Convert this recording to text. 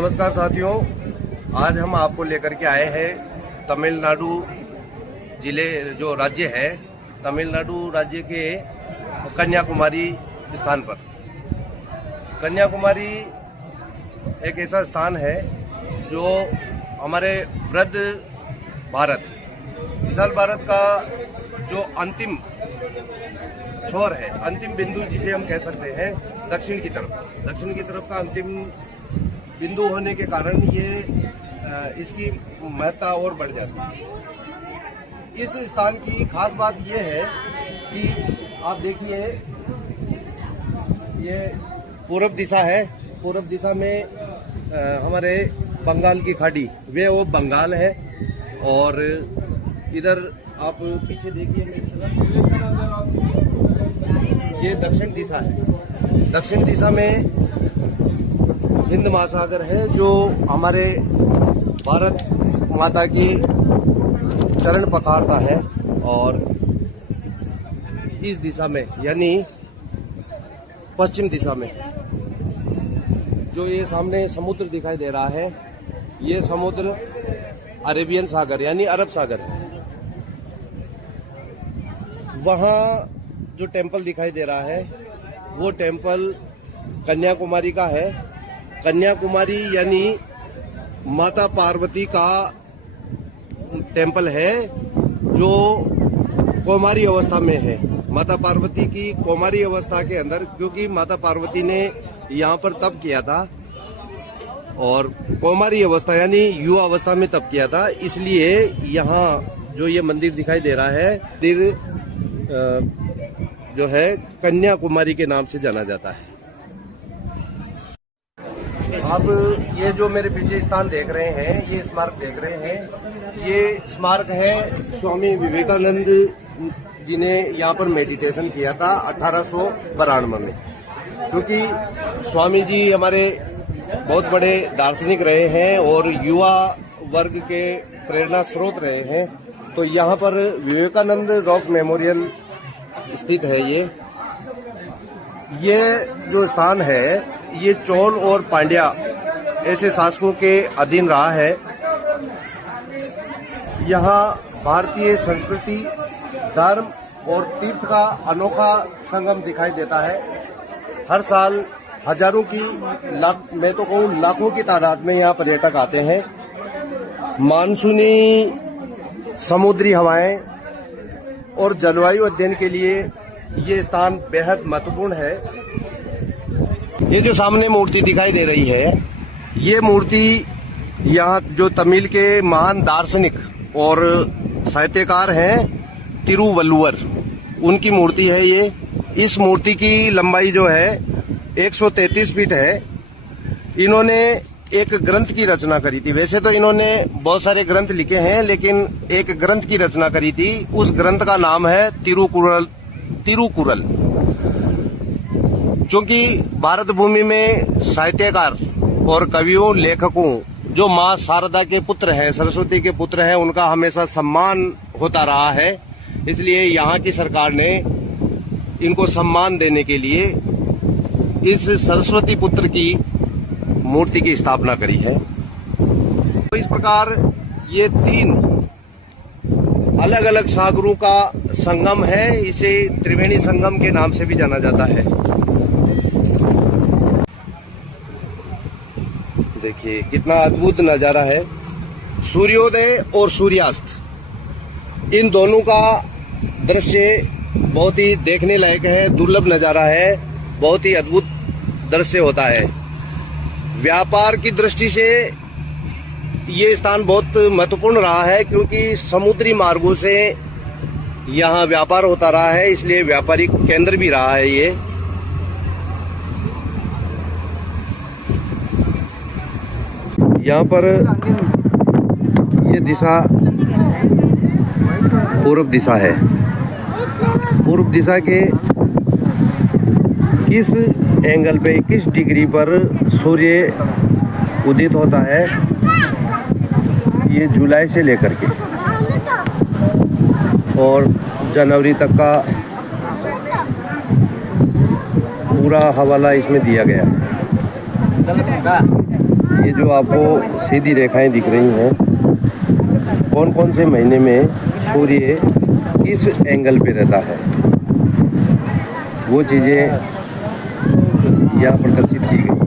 नमस्कार साथियों, आज हम आपको लेकर के आए हैं तमिलनाडु जिले जो राज्य है, तमिलनाडु राज्य के कन्याकुमारी स्थान पर। कन्याकुमारी एक ऐसा स्थान है जो हमारे वृद्ध भारत, विशाल भारत का जो अंतिम छोर है, अंतिम बिंदु जिसे हम कह सकते हैं, दक्षिण की तरफ का अंतिम बिंदु होने के कारण ये इसकी महत्ता और बढ़ जाती है। इस स्थान की खास बात ये है कि आप देखिए, ये पूर्व दिशा है। पूर्व दिशा में हमारे बंगाल की खाड़ी, वे वो बंगाल है, और इधर आप पीछे देखिए, ये दक्षिण दिशा है। दक्षिण दिशा में हिंद महासागर है जो हमारे भारत माता की चरण पखारता है, और इस दिशा में यानी पश्चिम दिशा में जो ये सामने समुद्र दिखाई दे रहा है, ये समुद्र अरेबियन सागर यानी अरब सागर है। वहाँ जो टेम्पल दिखाई दे रहा है वो टेम्पल कन्याकुमारी का है। कन्याकुमारी यानी माता पार्वती का टेम्पल है जो कौमारी अवस्था में है। माता पार्वती की कौमारी अवस्था के अंदर, क्योंकि माता पार्वती ने यहाँ पर तप किया था, और कौमारी अवस्था यानी युवा अवस्था में तप किया था, इसलिए यहाँ जो ये मंदिर दिखाई दे रहा है, मंदिर जो है कन्याकुमारी के नाम से जाना जाता है। आप ये जो मेरे पीछे स्थान देख रहे हैं, ये स्मारक देख रहे हैं, ये स्मारक है स्वामी विवेकानंद जी ने यहाँ पर मेडिटेशन किया था 1892 में। क्योंकि स्वामी जी हमारे बहुत बड़े दार्शनिक रहे हैं और युवा वर्ग के प्रेरणा स्रोत रहे हैं, तो यहाँ पर विवेकानंद रॉक मेमोरियल स्थित है। ये जो स्थान है, ये चोल और पांड्या ऐसे शासकों के अधीन रहा है। यहाँ भारतीय संस्कृति, धर्म और तीर्थ का अनोखा संगम दिखाई देता है। हर साल हजारों की, मैं तो कहूँ लाखों की तादाद में यहाँ पर्यटक आते हैं। मानसूनी समुद्री हवाएं और जलवायु अध्ययन के लिए ये स्थान बेहद महत्वपूर्ण है। ये जो सामने मूर्ति दिखाई दे रही है, ये मूर्ति यहाँ जो तमिल के महान दार्शनिक और साहित्यकार हैं तिरुवल्लुवर, उनकी मूर्ति है ये। इस मूर्ति की लंबाई जो है 133 फीट है। इन्होंने एक ग्रंथ की रचना करी थी। वैसे तो इन्होंने बहुत सारे ग्रंथ लिखे हैं, लेकिन एक ग्रंथ की रचना करी थी। उस ग्रंथ का नाम है तिरुकुरल। क्योंकि भारत भूमि में साहित्यकार और कवियों, लेखकों जो माँ शारदा के पुत्र हैं, सरस्वती के पुत्र हैं, उनका हमेशा सम्मान होता रहा है। इसलिए यहाँ की सरकार ने इनको सम्मान देने के लिए इस सरस्वती पुत्र की मूर्ति की स्थापना करी है। तो इस प्रकार ये 3 अलग अलग सागरों का संगम है। इसे त्रिवेणी संगम के नाम से भी जाना जाता है। देखिए कितना अद्भुत नजारा है। सूर्योदय और सूर्यास्त, इन दोनों का दृश्य बहुत ही देखने लायक है, दुर्लभ नजारा है, बहुत ही अद्भुत दृश्य होता है। व्यापार की दृष्टि से ये स्थान बहुत महत्वपूर्ण रहा है, क्योंकि समुद्री मार्गों से यहाँ व्यापार होता रहा है, इसलिए व्यापारिक केंद्र भी रहा है ये। यहाँ पर ये दिशा पूर्व दिशा है। पूर्व दिशा के किस एंगल पे, किस डिग्री पर सूर्य उदित होता है, ये जुलाई से लेकर के और जनवरी तक का पूरा हवाला इसमें दिया गया। ये जो आपको सीधी रेखाएं दिख रही हैं, कौन कौन से महीने में सूर्य किस एंगल पे रहता है, वो चीज़ें यहाँ प्रदर्शित की गई।